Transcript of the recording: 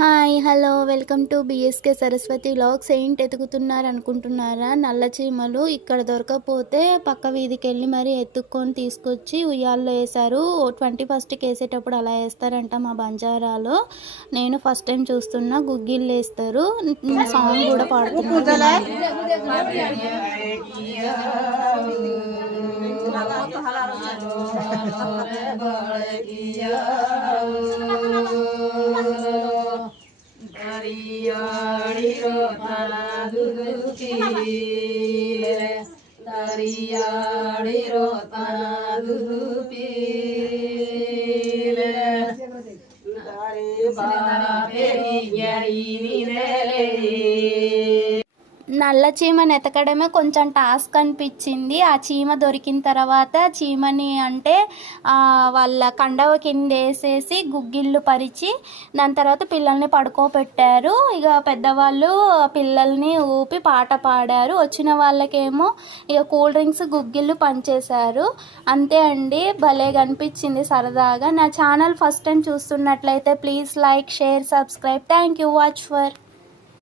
Hi hello welcome to BSK Saraswati vlogs. ఏంటి ఎతుకుతున్నారు అనుకుంటున్నారా? నల్ల చీమలు ఇక్కడ దొరకపోతే పక్క వీధికి వెళ్ళి మరి ఎత్తుక్కొని తీసుకొచ్చి ఉయ్యాల్లో వేశారు. 21st వేసేటప్పుడు అలా వేస్తారంట మా బంజారాలో. నేను ఫస్ట్ టైం చూస్తున్నా. గుగ్గిళ్ళు వేస్తారు, సాంగ్ కూడా పాడుతున్నారు. దరియాడిరో తన దుదుపీలే దరియాడిరో తన దుదుపీలే దరి బాబేరి యరి నిరేలే. నల్ల చీమని ఎతకడమే కొంచెం టాస్క్ అనిపించింది. ఆ చీమ దొరికిన తర్వాత చీమని అంటే వాళ్ళ కండవ కింద వేసేసి గుగ్గిళ్ళు పరిచి దాని తర్వాత పిల్లల్ని పడుకోబెట్టారు. ఇక పెద్దవాళ్ళు పిల్లల్ని ఊపి పాట పాడారు. వచ్చిన వాళ్ళకేమో ఇక కూల్ డ్రింక్స్ గుగ్గిళ్ళు పంచేశారు. అంతే అండి, భలే కనిపించింది సరదాగా. నా ఛానల్ ఫస్ట్ టైం చూస్తున్నట్లయితే please like, share, subscribe. Thank you. Watch for